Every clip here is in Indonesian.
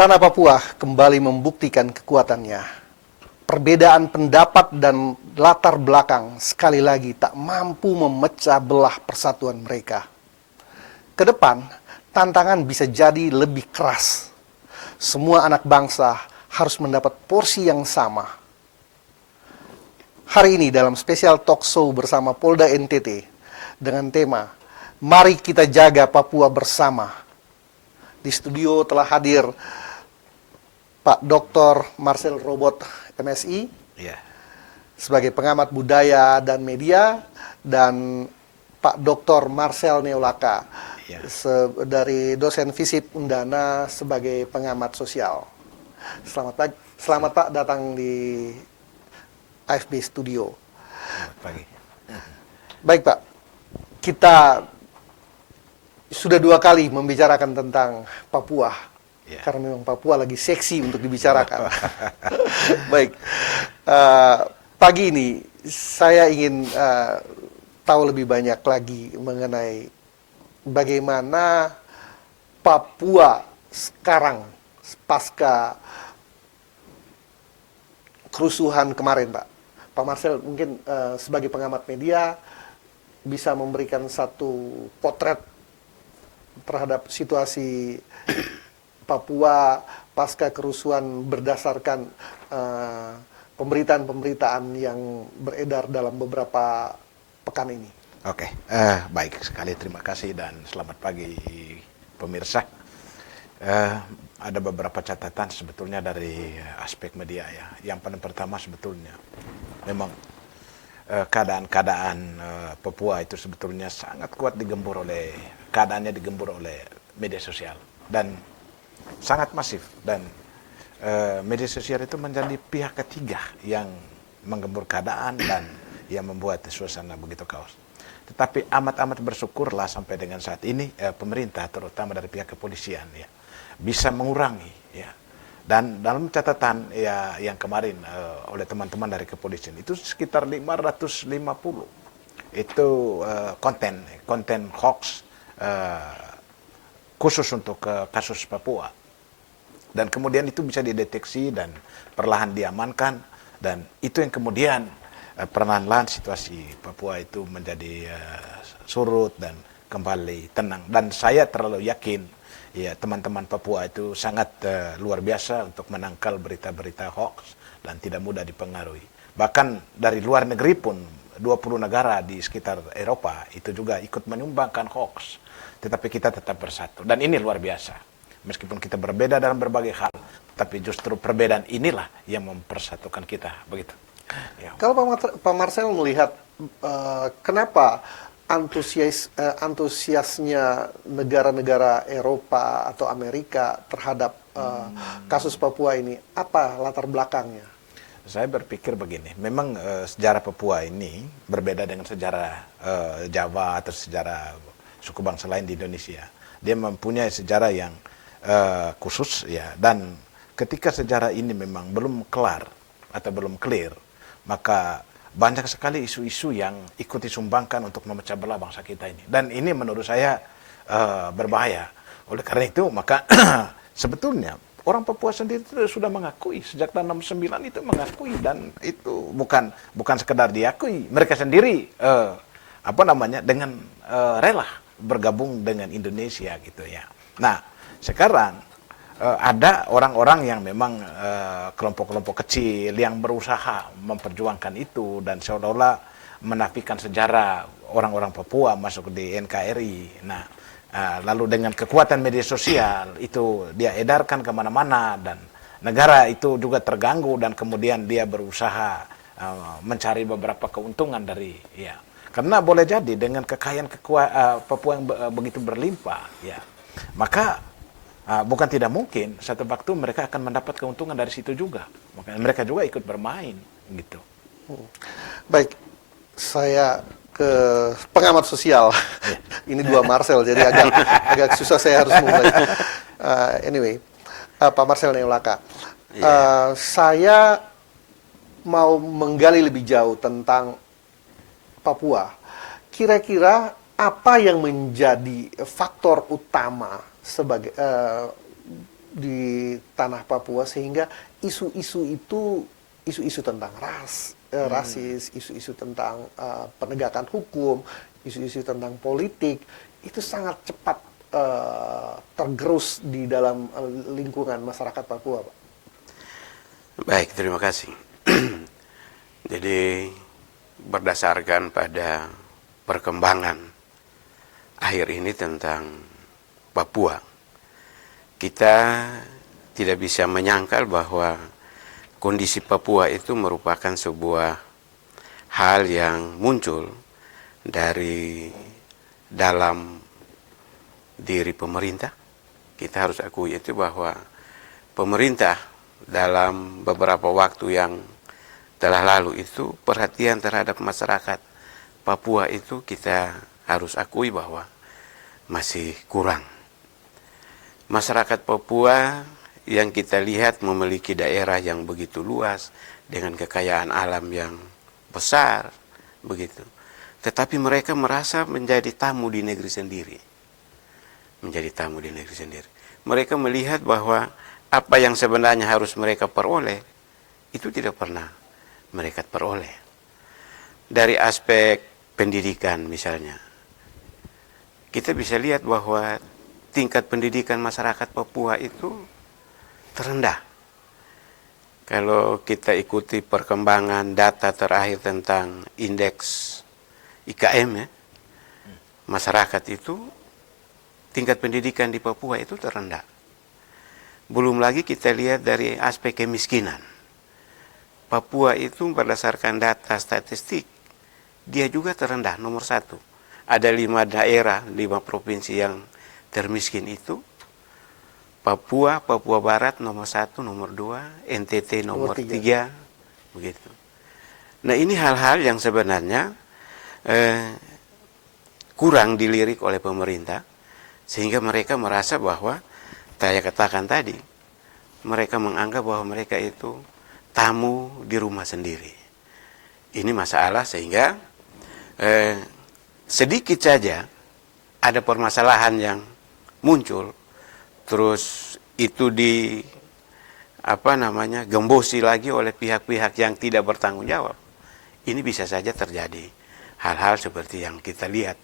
Tanah Papua kembali membuktikan kekuatannya. Perbedaan pendapat dan latar belakang sekali lagi tak mampu memecah belah persatuan mereka. Ke depan, tantangan bisa jadi lebih keras. Semua anak bangsa harus mendapat porsi yang sama. Hari ini dalam spesial talk show bersama Polda NTT dengan tema Mari Kita Jaga Papua Bersama. Di studio telah hadir Pak Dr. Marcel Robot, MSI, sebagai pengamat budaya dan media, dan Pak Dr. Marcel Neolaka, dari dosen FISIP Undana sebagai pengamat sosial. Selamat Pak datang di AFB Studio. Selamat pagi. Baik Pak, kita sudah 2 kali membicarakan tentang Papua. Karena memang Papua lagi seksi untuk dibicarakan. Baik, pagi ini saya ingin tahu lebih banyak lagi mengenai bagaimana Papua sekarang pasca kerusuhan kemarin, Pak. Pak Marcel mungkin sebagai pengamat media bisa memberikan satu potret terhadap situasi Papua pasca kerusuhan berdasarkan pemberitaan-pemberitaan yang beredar dalam beberapa pekan ini. Oke, baik sekali, terima kasih dan selamat pagi pemirsa. Ada beberapa catatan sebetulnya dari aspek media ya. Yang paling pertama sebetulnya memang keadaan Papua itu sebetulnya sangat kuat digempur oleh media sosial dan sangat masif, dan media sosial itu menjadi pihak ketiga yang menggembur keadaan dan yang membuat suasana begitu kaos. Tetapi amat-amat bersyukurlah sampai dengan saat ini pemerintah terutama dari pihak kepolisian ya bisa mengurangi ya. Dan dalam catatan ya yang kemarin oleh teman-teman dari kepolisian itu sekitar 550 itu konten hoax khusus untuk kasus Papua. Dan kemudian itu bisa dideteksi dan perlahan diamankan, dan itu yang kemudian perlahan-lahan situasi Papua itu menjadi surut dan kembali tenang. Dan saya terlalu yakin ya teman-teman Papua itu sangat luar biasa untuk menangkal berita-berita hoax dan tidak mudah dipengaruhi. Bahkan dari luar negeri pun 20 negara di sekitar Eropa itu juga ikut menyumbangkan hoax. Tetapi kita tetap bersatu, dan ini luar biasa. Meskipun kita berbeda dalam berbagai hal, tapi justru perbedaan inilah yang mempersatukan kita, begitu. Ya. Kalau Pak Marcel melihat kenapa antusiasnya negara-negara Eropa atau Amerika terhadap kasus Papua ini, apa latar belakangnya? Saya berpikir begini, memang sejarah Papua ini berbeda dengan sejarah Jawa atau sejarah suku bangsa lain di Indonesia. Dia mempunyai sejarah yang khusus ya, dan ketika sejarah ini memang belum kelar atau belum clear, maka banyak sekali isu-isu yang ikut disumbangkan untuk memecah belah bangsa kita ini, dan ini menurut saya berbahaya. Oleh karena itu maka sebetulnya orang Papua sendiri sudah mengakui sejak tahun 69 itu mengakui, dan itu bukan sekedar diakui, mereka sendiri dengan rela bergabung dengan Indonesia gitu ya. Nah, sekarang ada orang-orang yang memang kelompok-kelompok kecil yang berusaha memperjuangkan itu dan seolah-olah menafikan sejarah orang-orang Papua masuk di NKRI. Nah, lalu dengan kekuatan media sosial itu dia edarkan kemana-mana, dan negara itu juga terganggu, dan kemudian dia berusaha mencari beberapa keuntungan dari ya. Karena boleh jadi dengan kekayaan Papua yang begitu berlimpah ya, maka bukan tidak mungkin satu waktu mereka akan mendapat keuntungan dari situ juga. Makanya mereka juga ikut bermain gitu. Baik, saya ke pengamat sosial. Ini dua Marcel, jadi agak susah saya harus mulai. Anyway, Pak Marcel Neolaka, saya mau menggali lebih jauh tentang Papua. Kira-kira apa yang menjadi faktor utama sebagai di tanah Papua sehingga isu-isu itu, isu-isu tentang rasis, isu-isu tentang penegakan hukum, isu-isu tentang politik itu sangat cepat tergerus di dalam lingkungan masyarakat Papua, Pak. Baik, terima kasih. Jadi berdasarkan pada perkembangan akhir ini tentang Papua, kita tidak bisa menyangkal bahwa kondisi Papua itu merupakan sebuah hal yang muncul dari dalam diri pemerintah. Kita harus akui itu bahwa pemerintah dalam beberapa waktu yang telah lalu itu perhatian terhadap masyarakat Papua itu kita harus akui bahwa masih kurang. Masyarakat Papua yang kita lihat memiliki daerah yang begitu luas dengan kekayaan alam yang besar begitu. Tetapi mereka merasa menjadi tamu di negeri sendiri. Menjadi tamu di negeri sendiri. Mereka melihat bahwa apa yang sebenarnya harus mereka peroleh itu tidak pernah mereka peroleh. Dari aspek pendidikan misalnya, kita bisa lihat bahwa tingkat pendidikan masyarakat Papua itu terendah. Kalau kita ikuti perkembangan data terakhir tentang indeks IKM ya, masyarakat itu tingkat pendidikan di Papua itu terendah. Belum lagi kita lihat dari aspek kemiskinan. Papua itu berdasarkan data statistik, dia juga terendah nomor 1. Ada 5 daerah, 5 provinsi yang termiskin itu. Papua, Papua Barat nomor 1, nomor 2, NTT nomor 3, begitu. Nah ini hal-hal yang sebenarnya kurang dilirik oleh pemerintah, sehingga mereka merasa bahwa, saya katakan tadi, mereka menganggap bahwa mereka itu tamu di rumah sendiri. Ini masalah sehingga sedikit saja ada permasalahan yang muncul, terus itu gembosi lagi oleh pihak-pihak yang tidak bertanggung jawab. Ini bisa saja terjadi hal-hal seperti yang kita lihat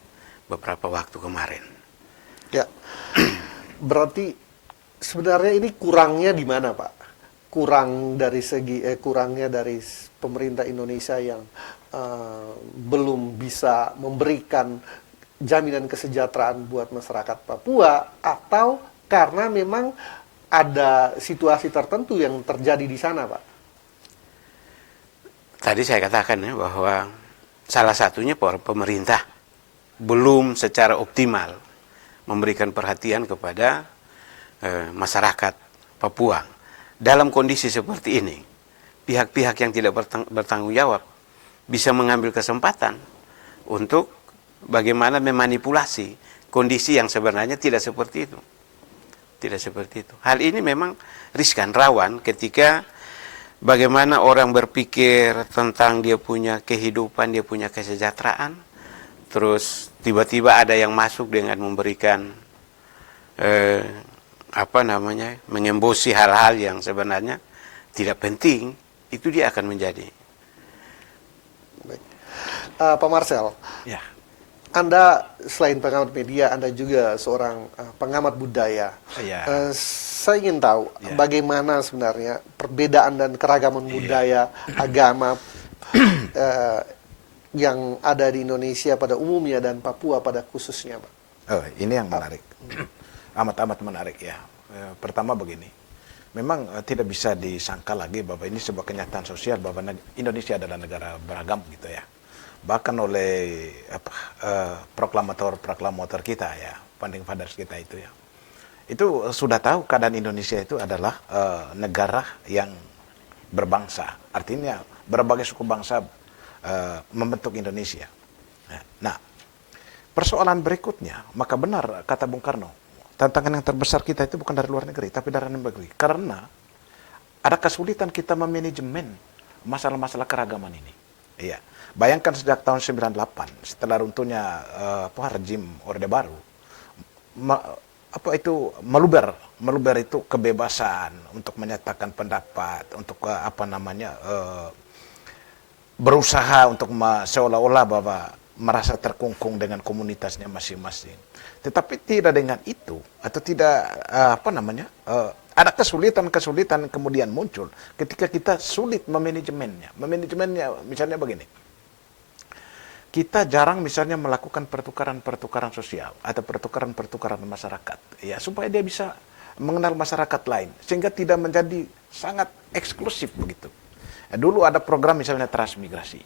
beberapa waktu kemarin. Ya, berarti sebenarnya ini kurangnya di mana, Pak? Kurangnya dari pemerintah Indonesia yang belum bisa memberikan jaminan kesejahteraan buat masyarakat Papua, atau karena memang ada situasi tertentu yang terjadi di sana, Pak? Tadi saya katakan ya bahwa salah satunya pemerintah belum secara optimal memberikan perhatian kepada masyarakat Papua. Dalam kondisi seperti ini, pihak-pihak yang tidak bertanggung jawab bisa mengambil kesempatan untuk bagaimana memanipulasi kondisi yang sebenarnya tidak seperti itu. Tidak seperti itu. Hal ini memang riskan, rawan ketika bagaimana orang berpikir tentang dia punya kehidupan, dia punya kesejahteraan, terus tiba-tiba ada yang masuk dengan memberikan mengembosi hal-hal yang sebenarnya tidak penting, itu dia akan menjadi. Baik. Pak Marcel, Ya. Anda selain pengamat media, Anda juga seorang pengamat budaya. Ya. Saya ingin tahu bagaimana sebenarnya perbedaan dan keragaman budaya, agama yang ada di Indonesia pada umumnya dan Papua pada khususnya, Pak. Oh, ini yang menarik. Amat-amat menarik ya. Pertama begini, memang tidak bisa disangka lagi bahwa ini sebuah kenyataan sosial bahwa Indonesia adalah negara beragam gitu ya. Bahkan oleh proklamator kita ya, founding fathers kita itu ya. Itu sudah tahu keadaan Indonesia itu adalah negara yang berbangsa. Artinya berbagai suku bangsa membentuk Indonesia. Nah, persoalan berikutnya, maka benar kata Bung Karno, tantangan yang terbesar kita itu bukan dari luar negeri, tapi dari dalam negeri. Karena ada kesulitan kita memanajemen masalah-masalah keragaman ini. Iya. Bayangkan sejak tahun 98, setelah runtuhnya rezim Orde Baru, apa itu meluber. Meluber itu kebebasan untuk menyatakan pendapat, untuk berusaha untuk seolah-olah bahwa merasa terkungkung dengan komunitasnya masing-masing. Tetapi tidak dengan itu, atau tidak ada kesulitan-kesulitan kemudian muncul ketika kita sulit memanajemennya. Memanajemennya misalnya begini. Kita jarang misalnya melakukan pertukaran-pertukaran sosial atau pertukaran-pertukaran masyarakat, ya, supaya dia bisa mengenal masyarakat lain sehingga tidak menjadi sangat eksklusif begitu. Dulu ada program misalnya transmigrasi.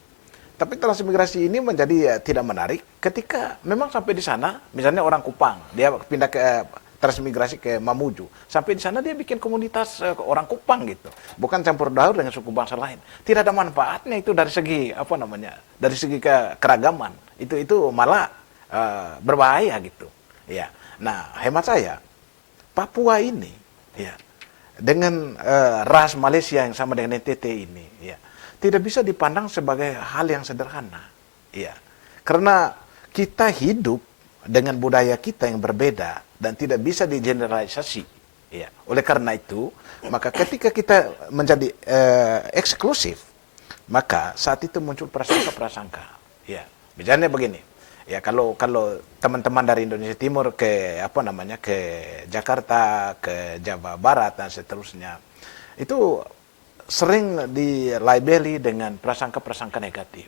Tapi transmigrasi ini menjadi tidak menarik ketika memang sampai di sana, misalnya orang Kupang, dia pindah ke transmigrasi ke Mamuju. Sampai di sana dia bikin komunitas orang Kupang gitu. Bukan campur baur dengan suku bangsa lain. Tidak ada manfaatnya itu dari segi dari segi keragaman. Itu malah berbahaya gitu. Ya. Nah, hemat saya Papua ini ya dengan ras Malaysia yang sama dengan NTT ini, ya, tidak bisa dipandang sebagai hal yang sederhana, ya, karena kita hidup dengan budaya kita yang berbeda dan tidak bisa digeneralisasi, ya. Oleh karena itu, maka ketika kita menjadi eksklusif, maka saat itu muncul prasangka-prasangka, ya. Misalnya begini, ya, kalau teman-teman dari Indonesia Timur ke ke Jakarta, ke Jawa Barat dan seterusnya, itu sering dilabeli dengan prasangka-prasangka negatif,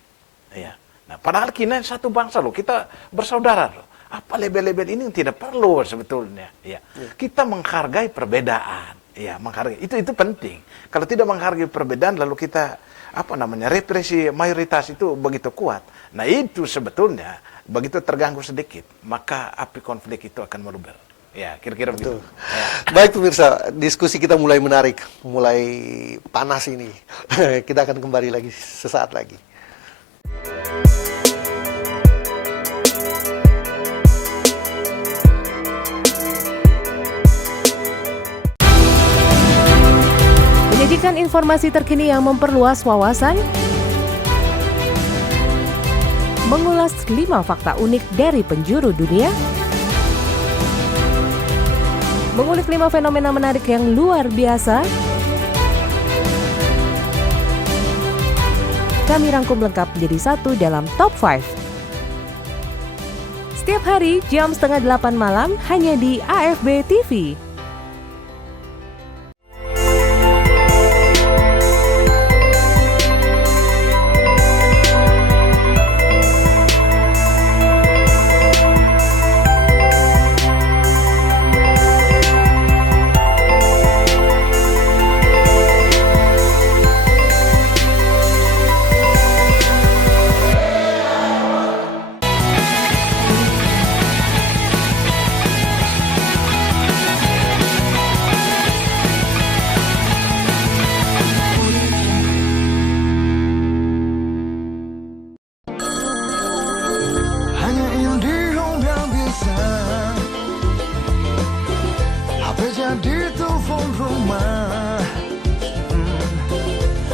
ya. Nah, padahal kita satu bangsa loh, kita bersaudara loh. Apa label-label ini yang tidak perlu sebetulnya, ya. Kita menghargai perbedaan, ya, menghargai itu penting. Kalau tidak menghargai perbedaan lalu kita represi mayoritas itu begitu kuat. Nah, itu sebetulnya begitu terganggu sedikit, maka api konflik itu akan meluber. Ya, kira-kira begitu. Ya. Baik pemirsa, diskusi kita mulai menarik, mulai panas ini. Kita akan kembali lagi sesaat lagi. Menyajikan informasi terkini yang memperluas wawasan, mengulas 5 fakta unik dari penjuru dunia, mengulik 5 fenomena menarik yang luar biasa. Kami rangkum lengkap menjadi satu dalam Top 5. Setiap hari jam 7:30 malam hanya di AFB TV.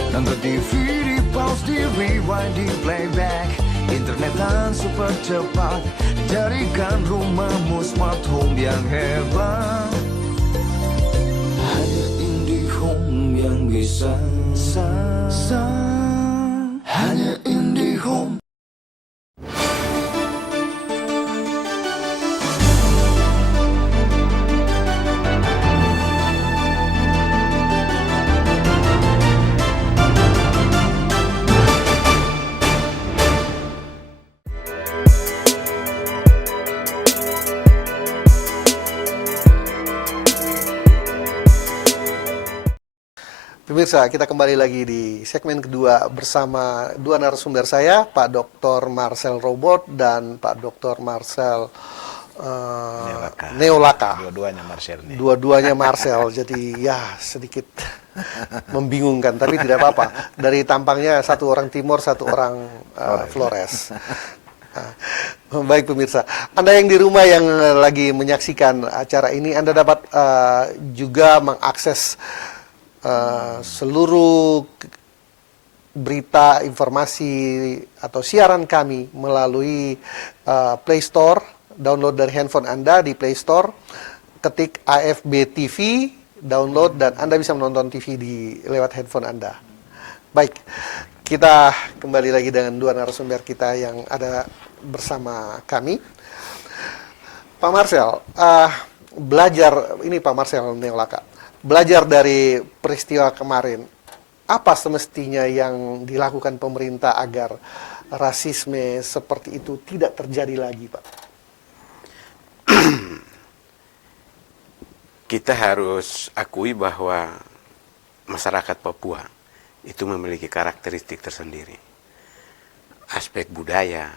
Nonton TV di pause, di rewind, di playback, internetan super cepat, jadikan rumahmu smart home yang hebat. Hanya IndiHome yang bisa, hanya IndiHome. Pemirsa, kita kembali lagi di segmen kedua bersama dua narasumber saya, Pak Dr. Marcel Robot dan Pak Dr. Marcel Neolaka. Dua-duanya Marcel nih. Dua-duanya Marcel, jadi ya sedikit membingungkan, tapi tidak apa-apa. Dari tampangnya satu orang Timur, satu orang Flores. Baik pemirsa, Anda yang di rumah yang lagi menyaksikan acara ini, Anda dapat juga mengakses seluruh berita, informasi atau siaran kami melalui Play Store. Download dari handphone Anda di Play Store ketik AFB TV, download, dan Anda bisa menonton TV lewat handphone Anda. Baik, kita kembali lagi dengan dua narasumber kita yang ada bersama kami. Pak Marcel, belajar, ini Pak Marcel Neolaka, belajar dari peristiwa kemarin, apa semestinya yang dilakukan pemerintah agar rasisme seperti itu tidak terjadi lagi, Pak? Kita harus akui bahwa masyarakat Papua itu memiliki karakteristik tersendiri. Aspek budaya,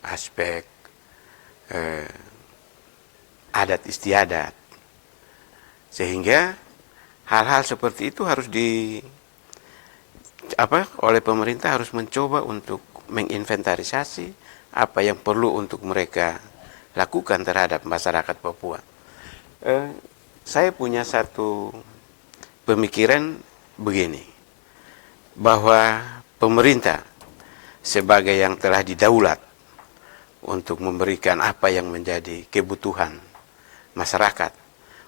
aspek adat istiadat. Sehingga hal-hal seperti itu harus oleh pemerintah harus mencoba untuk menginventarisasi apa yang perlu untuk mereka lakukan terhadap masyarakat Papua. Saya punya satu pemikiran begini, bahwa pemerintah sebagai yang telah didaulat untuk memberikan apa yang menjadi kebutuhan masyarakat,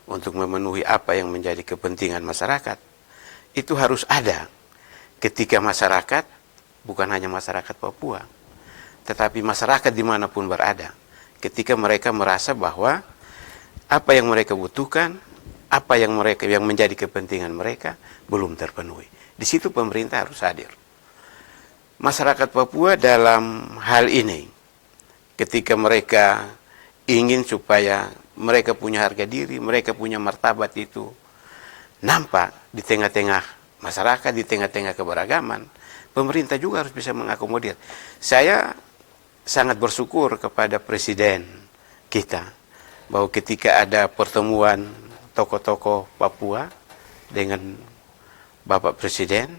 untuk memenuhi apa yang menjadi kepentingan masyarakat, itu harus ada ketika masyarakat, bukan hanya masyarakat Papua, tetapi masyarakat dimanapun berada, ketika mereka merasa bahwa apa yang mereka butuhkan, apa yang menjadi kepentingan mereka belum terpenuhi. Di situ pemerintah harus hadir. Masyarakat Papua dalam hal ini, ketika mereka ingin supaya mereka punya harga diri, mereka punya martabat itu nampak di tengah-tengah masyarakat, di tengah-tengah keberagaman, pemerintah juga harus bisa mengakomodir. Saya sangat bersyukur kepada Presiden kita, bahwa ketika ada pertemuan tokoh-tokoh Papua dengan Bapak Presiden,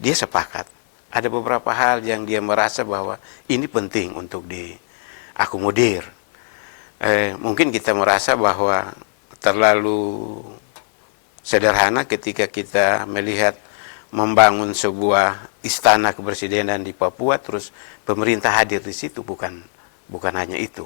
dia sepakat. Ada beberapa hal yang dia merasa bahwa ini penting untuk diakomodir. Mungkin kita merasa bahwa terlalu sederhana ketika kita melihat membangun sebuah istana kepresidenan di Papua, terus pemerintah hadir di situ. Bukan hanya itu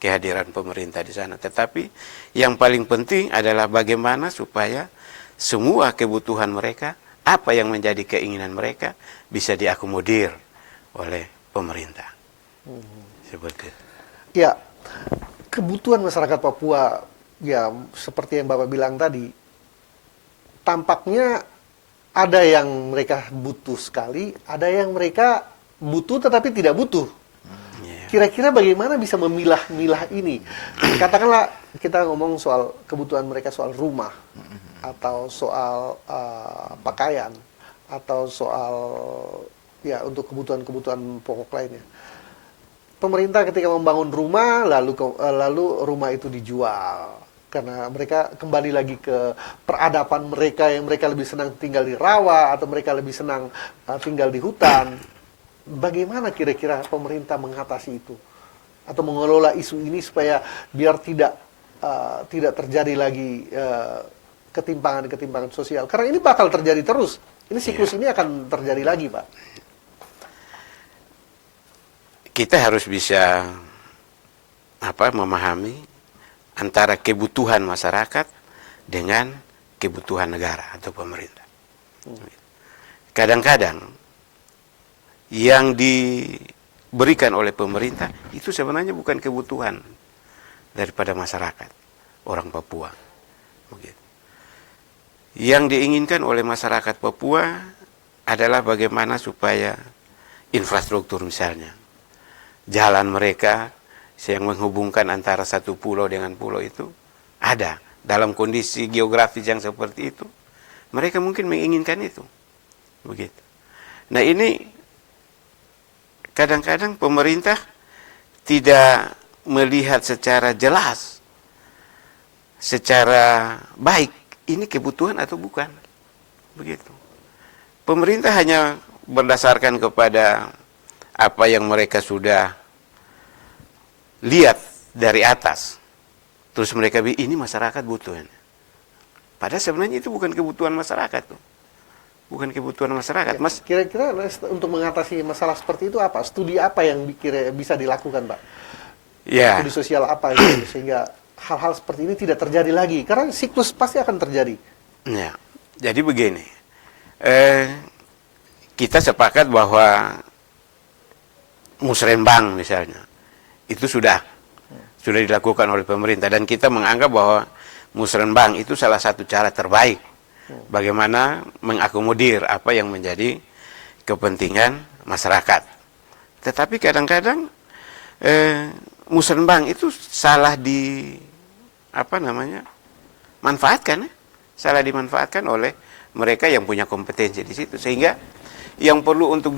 kehadiran pemerintah di sana, tetapi yang paling penting adalah bagaimana supaya semua kebutuhan mereka, apa yang menjadi keinginan mereka bisa diakomodir oleh pemerintah. Seperti itu. Ya, kebutuhan masyarakat Papua, ya seperti yang Bapak bilang tadi, tampaknya ada yang mereka butuh sekali, ada yang mereka butuh tetapi tidak butuh. Kira-kira bagaimana bisa memilah-milah ini? Katakanlah kita ngomong soal kebutuhan mereka, soal rumah, atau soal pakaian, atau soal ya untuk kebutuhan-kebutuhan pokok lainnya. Pemerintah ketika membangun rumah, lalu rumah itu dijual. Karena mereka kembali lagi ke peradaban mereka, yang mereka lebih senang tinggal di rawa, atau mereka lebih senang tinggal di hutan. Bagaimana kira-kira pemerintah mengatasi itu? Atau mengelola isu ini supaya biar tidak terjadi lagi ketimpangan-ketimpangan sosial. Karena ini bakal terjadi terus. Ini siklus ini akan terjadi lagi, Pak. Kita harus bisa memahami antara kebutuhan masyarakat dengan kebutuhan negara atau pemerintah. Kadang-kadang yang diberikan oleh pemerintah itu sebenarnya bukan kebutuhan daripada masyarakat orang Papua. Begitu. Yang diinginkan oleh masyarakat Papua adalah bagaimana supaya infrastruktur misalnya, jalan mereka yang menghubungkan antara satu pulau dengan pulau itu ada. Dalam kondisi geografis yang seperti itu, mereka mungkin menginginkan itu. Begitu. Nah ini kadang-kadang pemerintah tidak melihat secara jelas, secara baik, ini kebutuhan atau bukan. Begitu. Pemerintah hanya berdasarkan kepada apa yang mereka sudah lihat dari atas. Terus mereka bilang, ini masyarakat butuh. Padahal sebenarnya itu bukan kebutuhan masyarakat tuh. Bukan kebutuhan masyarakat, Mas. Kira-kira untuk mengatasi masalah seperti itu apa? Studi apa yang bisa dilakukan, Pak? Ya. Studi sosial apa gitu, sehingga hal-hal seperti ini tidak terjadi lagi? Karena siklus pasti akan terjadi. Ya, jadi begini, kita sepakat bahwa musrenbang misalnya itu sudah dilakukan oleh pemerintah, dan kita menganggap bahwa musrenbang itu salah satu cara terbaik bagaimana mengakomodir apa yang menjadi kepentingan masyarakat. Tetapi kadang-kadang musrenbang itu salah manfaatkan, salah dimanfaatkan oleh mereka yang punya kompetensi di situ, sehingga yang perlu untuk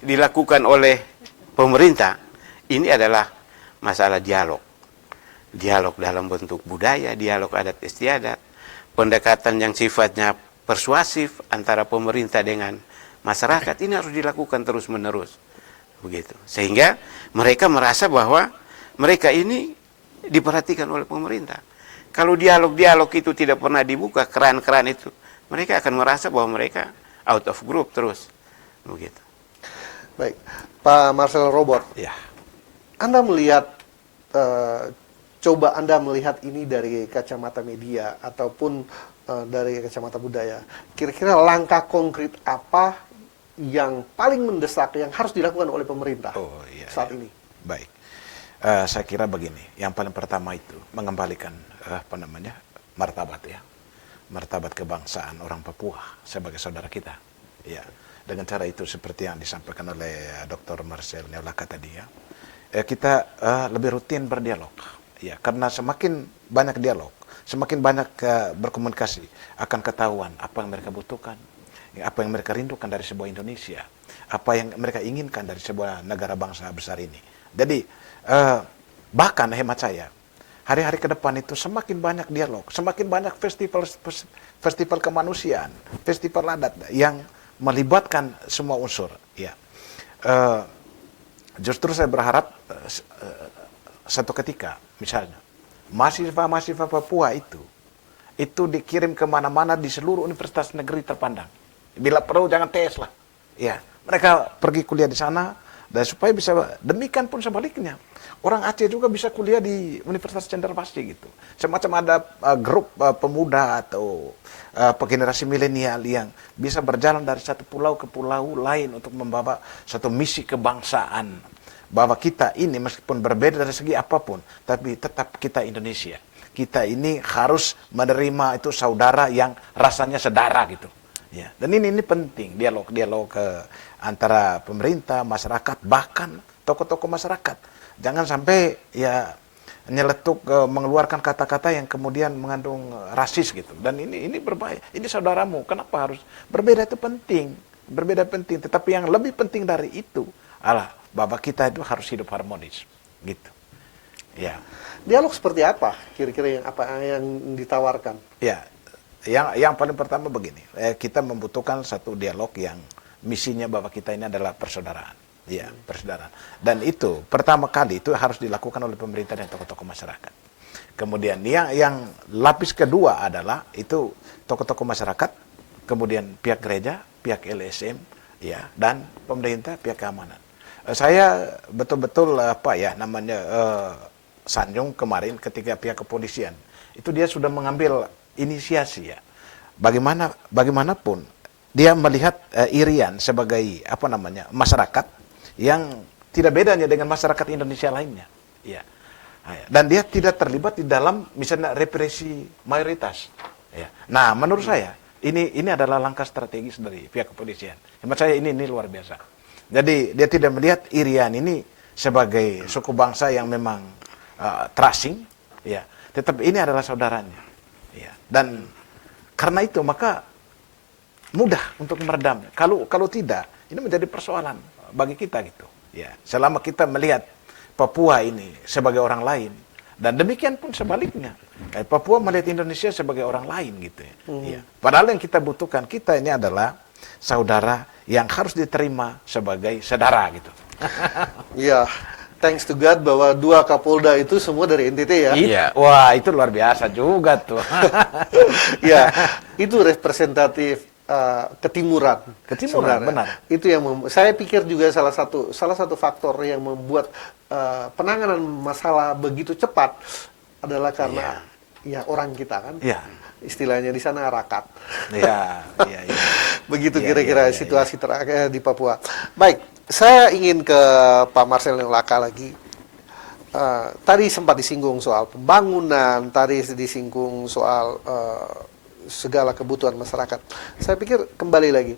dilakukan oleh pemerintah ini adalah masalah dialog dalam bentuk budaya, dialog adat istiadat, pendekatan yang sifatnya persuasif antara pemerintah dengan masyarakat, ini harus dilakukan terus menerus begitu, sehingga mereka merasa bahwa mereka ini diperhatikan oleh pemerintah. Kalau dialog itu tidak pernah dibuka, keran-keran itu, mereka akan merasa bahwa mereka out of group terus begitu. Baik, Pak Marcel Robot, Ya. Anda melihat, coba Anda melihat ini dari kacamata media ataupun dari kacamata budaya. Kira-kira langkah konkret apa yang paling mendesak yang harus dilakukan oleh pemerintah saat ini? Baik, saya kira begini. Yang paling pertama itu mengembalikan martabat kebangsaan orang Papua sebagai saudara kita. Ya, dengan cara itu seperti yang disampaikan oleh Dr. Marcel Neolaka tadi ya. Kita lebih rutin berdialog. Ya, karena semakin banyak dialog, semakin banyak berkomunikasi, akan ketahuan apa yang mereka butuhkan, apa yang mereka rindukan dari sebuah Indonesia, apa yang mereka inginkan dari sebuah negara bangsa besar ini. Jadi bahkan hemat saya, hari-hari ke depan itu semakin banyak dialog, semakin banyak festival kemanusiaan, festival adat yang melibatkan semua unsur. Ya, justru saya berharap satu ketika, misalnya mahasiswa Papua itu dikirim kemana-mana di seluruh universitas negeri terpandang. Bila perlu jangan tes lah. Ya, mereka pergi kuliah di sana, dan supaya bisa demikian pun sebaliknya. Orang Aceh juga bisa kuliah di Universitas Cendrawasih gitu. Semacam ada grup pemuda atau generasi milenial yang bisa berjalan dari satu pulau ke pulau lain untuk membawa satu misi kebangsaan. Bahwa kita ini meskipun berbeda dari segi apapun, tapi tetap kita Indonesia. Kita ini harus menerima itu saudara yang rasanya sedara gitu. Ya, dan ini penting dialog antara pemerintah, masyarakat, bahkan tokoh-tokoh masyarakat. Jangan sampai ya nyeletuk mengeluarkan kata-kata yang kemudian mengandung rasis gitu. Dan ini berbahaya. Ini saudaramu, kenapa harus berbeda? Itu penting, berbeda penting. Tetapi yang lebih penting dari itu adalah bahwa kita itu harus hidup harmonis, gitu. Ya. Dialog seperti apa kira-kira yang ditawarkan? Ya. Yang paling pertama begini, kita membutuhkan satu dialog yang misinya bahwa kita ini adalah persaudaraan, ya persaudaraan. Dan itu pertama kali itu harus dilakukan oleh pemerintah dan tokoh-tokoh masyarakat. Kemudian yang lapis kedua adalah itu tokoh-tokoh masyarakat, kemudian pihak gereja, pihak LSM, ya dan pemerintah, pihak keamanan. Saya betul-betul sanjung kemarin ketika pihak kepolisian itu dia sudah mengambil inisiasi ya. Bagaimanapun dia melihat Irian sebagai masyarakat yang tidak bedanya dengan masyarakat Indonesia lainnya. Ya. Dan dia tidak terlibat di dalam misalnya represi mayoritas. Ya. Nah, menurut saya ini adalah langkah strategis dari pihak kepolisian. Menurut saya ini luar biasa. Jadi dia tidak melihat Irian ini sebagai suku bangsa yang memang terasing, ya. Tetapi ini adalah saudaranya. Ya. Dan karena itu maka mudah untuk meredam. Kalau tidak, ini menjadi persoalan bagi kita gitu. Ya, selama kita melihat Papua ini sebagai orang lain, dan demikian pun sebaliknya, Papua melihat Indonesia sebagai orang lain gitu. Ya. Padahal yang kita butuhkan kita ini adalah saudara yang harus diterima sebagai saudara gitu. Iya. Thanks to God bahwa 2 Kapolda itu semua dari NTT ya. Iya. Wah, itu luar biasa juga tuh. Ya, itu representatif ketimuran. Ketimuran, sebenarnya. benar. Itu yang saya pikir juga salah satu faktor yang membuat penanganan masalah begitu cepat adalah karena ya orang kita kan. Iya. Istilahnya di sana rakat. Iya, iya, iya. Begitu Iya, kira-kira iya, iya, situasi terakhir di Papua. Baik, saya ingin ke Pak Marcel Laka lagi. Tadi sempat disinggung soal pembangunan, tadi disinggung soal segala kebutuhan masyarakat. Saya pikir kembali lagi,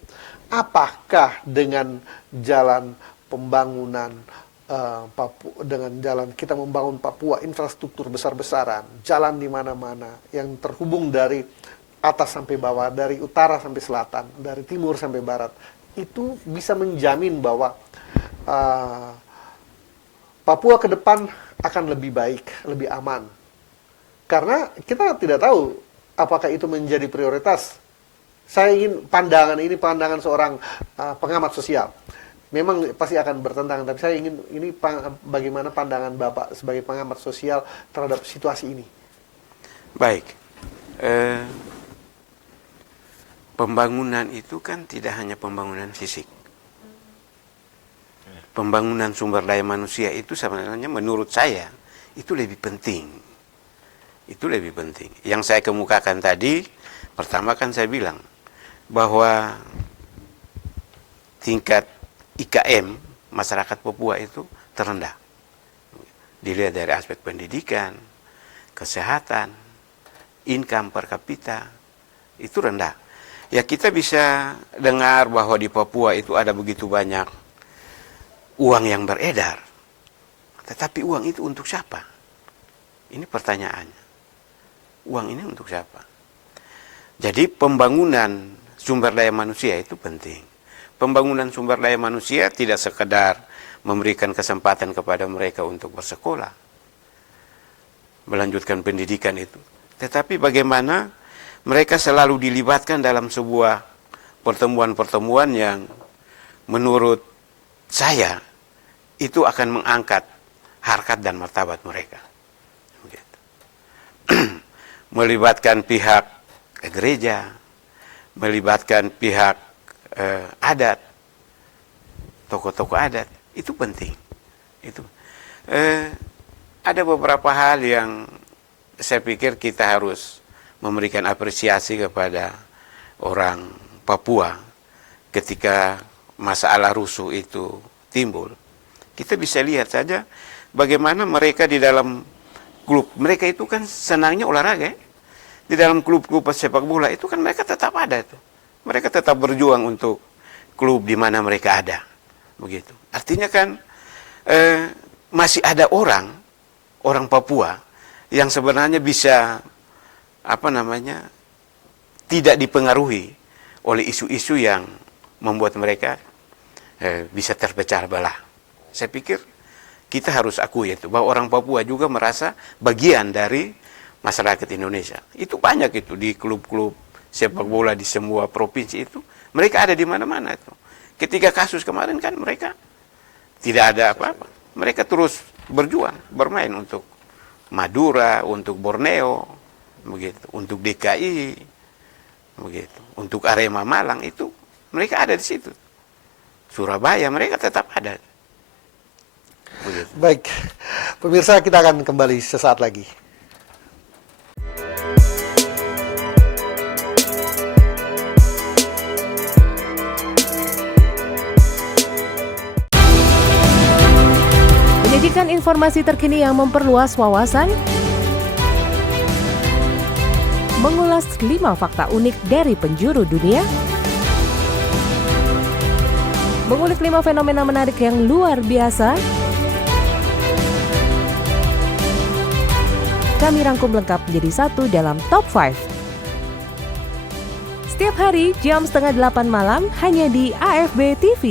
apakah dengan jalan pembangunan Papua, dengan jalan kita membangun Papua, infrastruktur besar-besaran, jalan di mana-mana yang terhubung dari atas sampai bawah, dari utara sampai selatan, dari timur sampai barat, itu bisa menjamin bahwa Papua ke depan akan lebih baik, lebih aman. Karena kita tidak tahu apakah itu menjadi prioritas. Saya ingin pandangan seorang pengamat sosial. Memang pasti akan bertentangan, tapi saya ingin bagaimana pandangan Bapak sebagai pengamat sosial terhadap situasi ini. Baik. Pembangunan itu kan tidak hanya pembangunan fisik. Pembangunan sumber daya manusia itu sebenarnya menurut saya itu lebih penting. Itu lebih penting. Yang saya kemukakan tadi, pertama kan saya bilang bahwa tingkat IKM masyarakat Papua itu terendah. Dilihat dari aspek pendidikan, kesehatan, income per kapita, itu rendah. Ya kita bisa dengar bahwa di Papua itu ada begitu banyak uang yang beredar. Tetapi uang itu untuk siapa? Ini pertanyaannya. Uang ini untuk siapa? Jadi pembangunan sumber daya manusia itu penting. Pembangunan sumber daya manusia tidak sekedar memberikan kesempatan kepada mereka untuk bersekolah, melanjutkan pendidikan itu. Tetapi bagaimana mereka selalu dilibatkan dalam sebuah pertemuan-pertemuan yang menurut saya itu akan mengangkat harkat dan martabat mereka. Begitu. Melibatkan pihak gereja, melibatkan pihak adat, tokoh-tokoh adat, itu penting. Itu ada beberapa hal yang saya pikir kita harus memberikan apresiasi kepada orang Papua ketika masalah rusuh itu timbul. Kita bisa lihat saja bagaimana mereka di dalam klub, mereka itu kan senangnya olahraga ya. Di dalam klub-klub sepak bola itu kan mereka tetap ada itu. Mereka tetap berjuang untuk klub di mana mereka ada. Begitu. Artinya kan masih ada orang Papua yang sebenarnya bisa tidak dipengaruhi oleh isu-isu yang membuat mereka bisa terpecah belah. Saya pikir kita harus akui itu bahwa orang Papua juga merasa bagian dari masyarakat Indonesia. Itu banyak itu di klub-klub sepak bola di semua provinsi itu. Mereka ada di mana-mana itu. Ketika kasus kemarin kan mereka tidak ada apa-apa. Mereka terus berjuang, bermain untuk Madura, untuk Borneo, begitu, untuk DKI, begitu, untuk Arema Malang itu mereka ada di situ. Surabaya mereka tetap ada. Begitu. Baik, pemirsa kita akan kembali sesaat lagi. Menyajikan informasi terkini yang memperluas wawasan, mengulas 5 fakta unik dari penjuru dunia, mengulik 5 fenomena menarik yang luar biasa. Kami rangkum lengkap menjadi satu dalam Top 5. Setiap hari jam 7:30 malam hanya di AFB TV.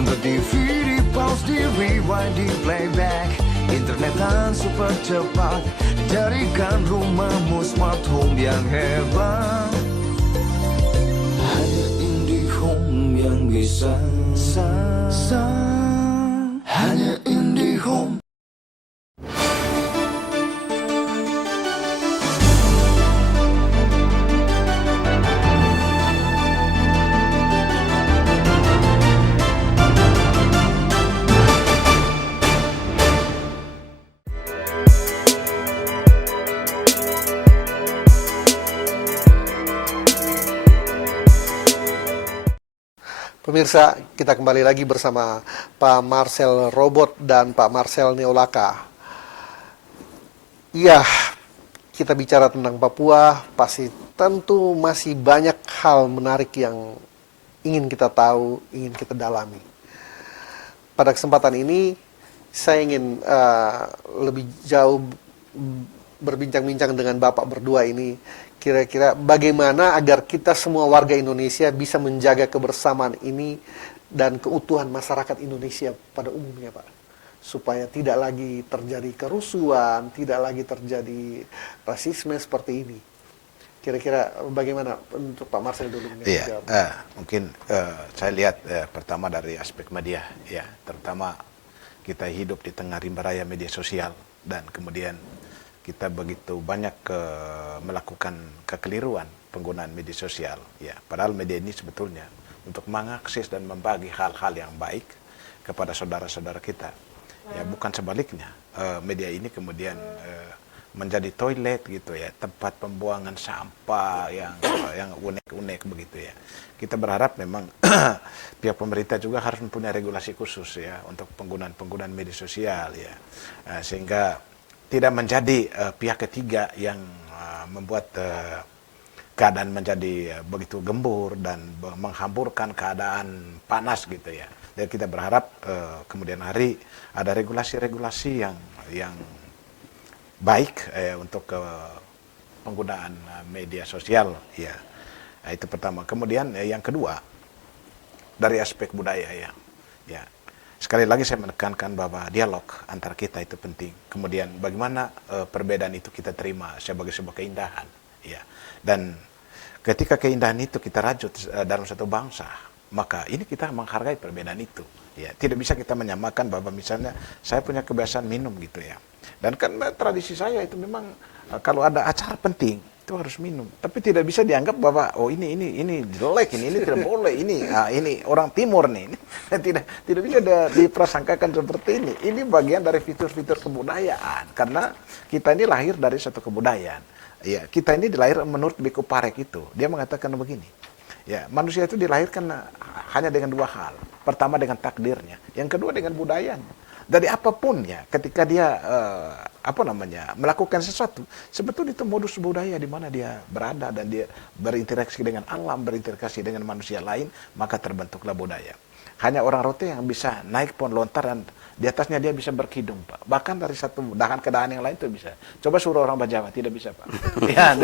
Nonton TV di pause, di rewind, di playback, internetan super cepat, jadikan rumahmu smart home yang hebat. Hanya IndiHome yang bisa, hanya IndiHome. Pemirsa, kita kembali lagi bersama Pak Marcel Robot dan Pak Marcel Neolaka. Iya, kita bicara tentang Papua, pasti tentu masih banyak hal menarik yang ingin kita tahu, ingin kita dalami. Pada kesempatan ini, saya ingin lebih jauh berbincang-bincang dengan Bapak berdua ini. Kira-kira bagaimana agar kita semua warga Indonesia bisa menjaga kebersamaan ini dan keutuhan masyarakat Indonesia pada umumnya, Pak. Supaya tidak lagi terjadi kerusuhan, tidak lagi terjadi rasisme seperti ini. Kira-kira bagaimana untuk Pak Marcel dulu? Iya, mungkin saya lihat pertama dari aspek media, ya, terutama kita hidup di tengah rimba raya media sosial dan kemudian kita begitu banyak melakukan kekeliruan penggunaan media sosial, ya. Padahal media ini sebetulnya untuk mengakses dan membagi hal-hal yang baik kepada saudara-saudara kita, ya, bukan sebaliknya. Media ini kemudian menjadi toilet gitu, ya, tempat pembuangan sampah yang unek-unek begitu, ya. Kita berharap memang pihak pemerintah juga harus mempunyai regulasi khusus, ya, untuk penggunaan media sosial, ya, sehingga tidak menjadi pihak ketiga yang membuat keadaan menjadi begitu gembur dan menghamburkan keadaan panas gitu, ya. Dan kita berharap kemudian hari ada regulasi-regulasi yang baik untuk penggunaan media sosial, ya. Nah, itu pertama. Kemudian yang kedua dari aspek budaya, ya. Sekali lagi saya menekankan bahwa dialog antara kita itu penting. Kemudian bagaimana perbedaan itu kita terima sebagai sebuah keindahan, ya. Dan ketika keindahan itu kita rajut dalam satu bangsa, maka ini kita menghargai perbedaan itu, ya. Tidak bisa kita menyamakan bahwa misalnya saya punya kebiasaan minum gitu, ya. Dan kan tradisi saya itu memang kalau ada acara penting itu harus minum, tapi tidak bisa dianggap bahwa oh ini jelek, ini tidak boleh, ini orang timur nih. Tidak bisa diprasangkakan seperti ini. Ini bagian dari fitur-fitur kebudayaan, karena kita ini lahir dari satu kebudayaan, ya. Kita ini dilahir menurut Biku Parek itu, dia mengatakan begini, ya, manusia itu dilahirkan hanya dengan dua hal. Pertama dengan takdirnya, yang kedua dengan budayanya. Dari apapun, ya, ketika dia melakukan sesuatu, sebetulnya itu modus budaya di mana dia berada dan dia berinteraksi dengan alam, berinteraksi dengan manusia lain, maka terbentuklah budaya. Hanya orang Rote yang bisa naik pohon lontar dan di atasnya dia bisa berkidung, Pak. Bahkan dari satu dahan ke dahan yang lain itu bisa. Coba suruh orang Bajawa, tidak bisa, Pak. Ya,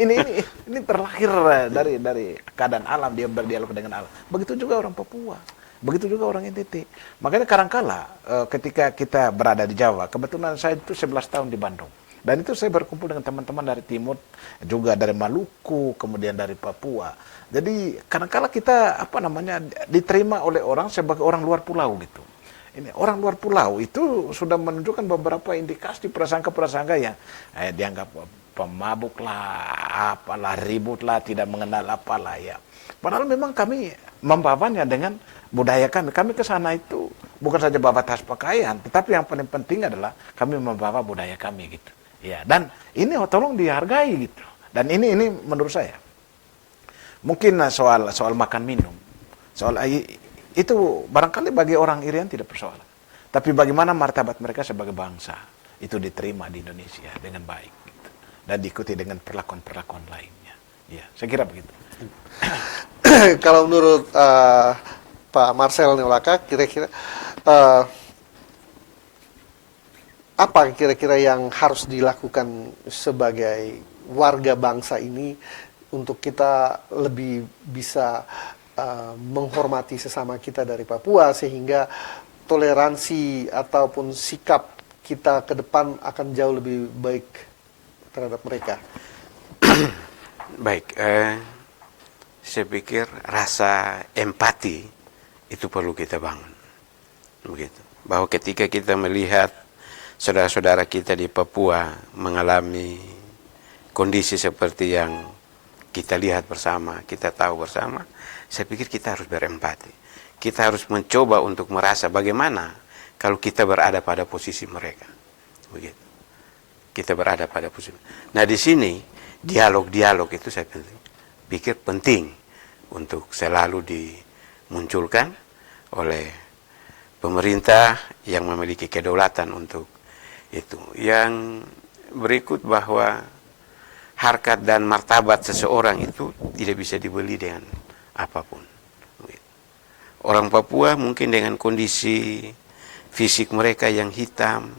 ini terlahir dari keadaan alam, dia berdialog dengan alam. Begitu juga orang Papua. Begitu juga orang NTT. Makanya kadangkala ketika kita berada di Jawa, kebetulan saya itu 11 tahun di Bandung. Dan itu saya berkumpul dengan teman-teman dari Timur, juga dari Maluku, kemudian dari Papua. Jadi kadangkala kita diterima oleh orang sebagai orang luar pulau gitu. Ini orang luar pulau itu sudah menunjukkan beberapa indikasi prasangka-prasangka yang dianggap pemabuk lah, apalah, ribut lah, tidak mengenal apalah, ya. Padahal memang kami membawanya dengan budaya kami. Kami ke sana itu bukan saja bawa tas pakaian, tetapi yang paling penting adalah kami membawa budaya kami gitu. Ya, dan ini tolong dihargai gitu. Dan ini menurut saya mungkin soal makan minum, soal itu barangkali bagi orang Irian tidak persoalan. Tapi bagaimana martabat mereka sebagai bangsa itu diterima di Indonesia dengan baik gitu. Dan diikuti dengan perlakuan-perlakuan lainnya. Ya, saya kira begitu. Kalau menurut Pak Marcel Neolaka, kira-kira apa kira-kira yang harus dilakukan sebagai warga bangsa ini untuk kita lebih bisa menghormati sesama kita dari Papua, sehingga toleransi ataupun sikap kita ke depan akan jauh lebih baik terhadap mereka. Baik, saya pikir rasa empati itu perlu kita bangun, begitu. Bahwa ketika kita melihat saudara-saudara kita di Papua mengalami kondisi seperti yang kita lihat bersama, kita tahu bersama, saya pikir kita harus berempati. Kita harus mencoba untuk merasa bagaimana kalau kita berada pada posisi mereka, begitu. Kita berada pada posisi. Nah, di sini dialog-dialog itu saya pikir penting untuk selalu dimunculkan oleh pemerintah yang memiliki kedaulatan untuk itu. Yang berikut bahwa harkat dan martabat seseorang itu tidak bisa dibeli dengan apapun. Orang Papua mungkin dengan kondisi fisik mereka yang hitam,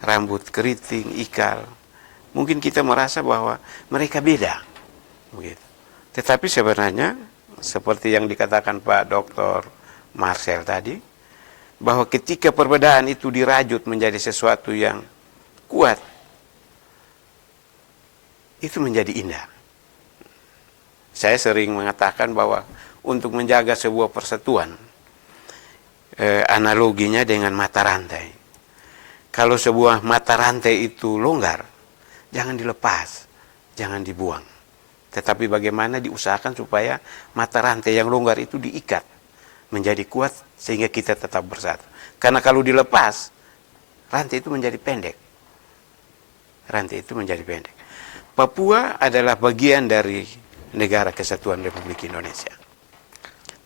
rambut keriting, ikal, mungkin kita merasa bahwa mereka beda. Begitu. Tetapi sebenarnya seperti yang dikatakan Pak Dr. Marcel tadi, bahwa ketika perbedaan itu dirajut menjadi sesuatu yang kuat, itu menjadi indah. Saya sering mengatakan bahwa untuk menjaga sebuah persatuan, analoginya dengan mata rantai. Kalau sebuah mata rantai itu longgar, jangan dilepas, jangan dibuang. Tetapi bagaimana diusahakan supaya mata rantai yang longgar itu diikat menjadi kuat sehingga kita tetap bersatu. Karena kalau dilepas, rantai itu menjadi pendek. Rantai itu menjadi pendek. Papua adalah bagian dari negara kesatuan Republik Indonesia.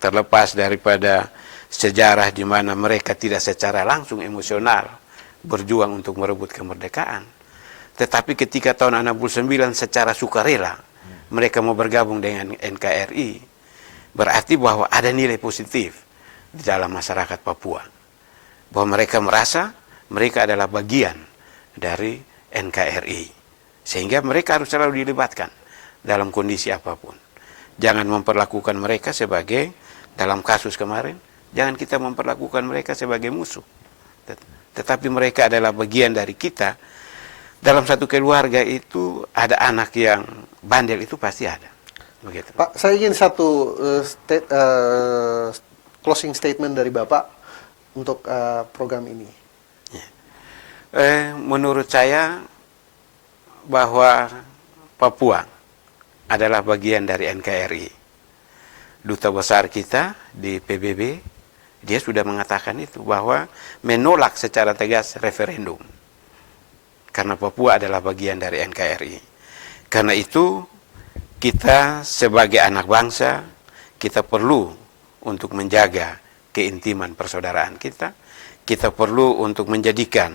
Terlepas daripada sejarah di mana mereka tidak secara langsung emosional berjuang untuk merebut kemerdekaan. Tetapi ketika tahun 69 secara sukarela mereka mau bergabung dengan NKRI, berarti bahwa ada nilai positif di dalam masyarakat Papua. Bahwa mereka merasa mereka adalah bagian dari NKRI. Sehingga mereka harus selalu dilibatkan dalam kondisi apapun. Jangan memperlakukan mereka sebagai, dalam kasus kemarin, jangan kita memperlakukan mereka sebagai musuh. Tetapi mereka adalah bagian dari kita. Dalam satu keluarga itu ada anak yang bandel, itu pasti ada. Begitu. Pak, saya ingin satu closing statement dari Bapak untuk program ini. Menurut saya bahwa Papua adalah bagian dari NKRI. Duta besar kita di PBB, dia sudah mengatakan itu, bahwa menolak secara tegas referendum. Karena Papua adalah bagian dari NKRI. Karena itu, kita sebagai anak bangsa, kita perlu untuk menjaga keintiman persaudaraan kita. Kita perlu untuk menjadikan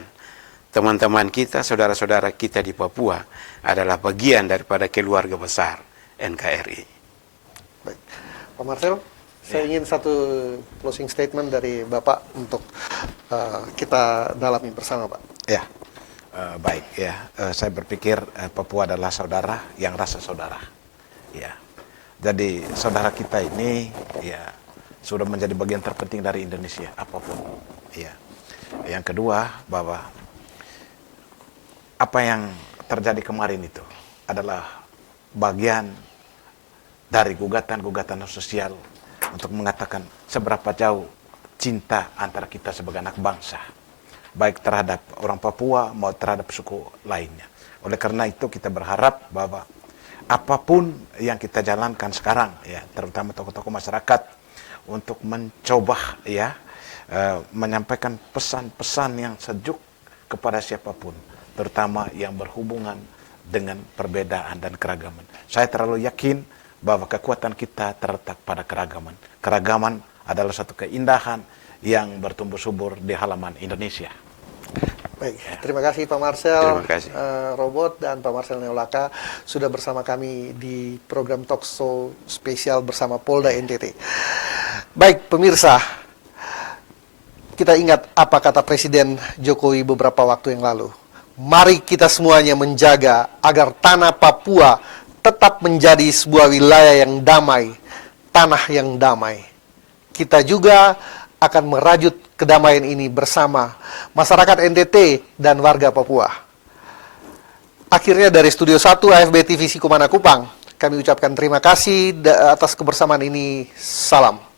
teman-teman kita, saudara-saudara kita di Papua adalah bagian daripada keluarga besar NKRI. Baik. Pak Marcel, saya ingin satu closing statement dari Bapak untuk kita dalami bersama, Pak. Ya, baik ya. Saya berpikir Papua adalah saudara yang rasa saudara. Ya, jadi saudara kita ini ya sudah menjadi bagian terpenting dari Indonesia apapun. Ya. Yang kedua, bahwa apa yang terjadi kemarin itu adalah bagian dari gugatan-gugatan sosial untuk mengatakan seberapa jauh cinta antara kita sebagai anak bangsa, baik terhadap orang Papua maupun terhadap suku lainnya. Oleh karena itu kita berharap bahwa apapun yang kita jalankan sekarang, ya, terutama tokoh-tokoh masyarakat untuk mencoba ya menyampaikan pesan-pesan yang sejuk kepada siapapun, terutama yang berhubungan dengan perbedaan dan keragaman. Saya terlalu yakin bahwa kekuatan kita terletak pada keragaman. Keragaman adalah satu keindahan yang bertumbuh subur di halaman Indonesia. Baik, terima kasih Pak Marcel, Terima kasih. Robot dan Pak Marcel Neolaka sudah bersama kami di program Talk Show spesial bersama Polda NTT. Baik, pemirsa, kita ingat apa kata Presiden Jokowi beberapa waktu yang lalu. Mari kita semuanya menjaga agar tanah Papua tetap menjadi sebuah wilayah yang damai, tanah yang damai. Kita juga akan merajut kedamaian ini bersama masyarakat NTT dan warga Papua. Akhirnya dari Studio 1 AFB TV Sikumana Kupang, kami ucapkan terima kasih atas kebersamaan ini. Salam.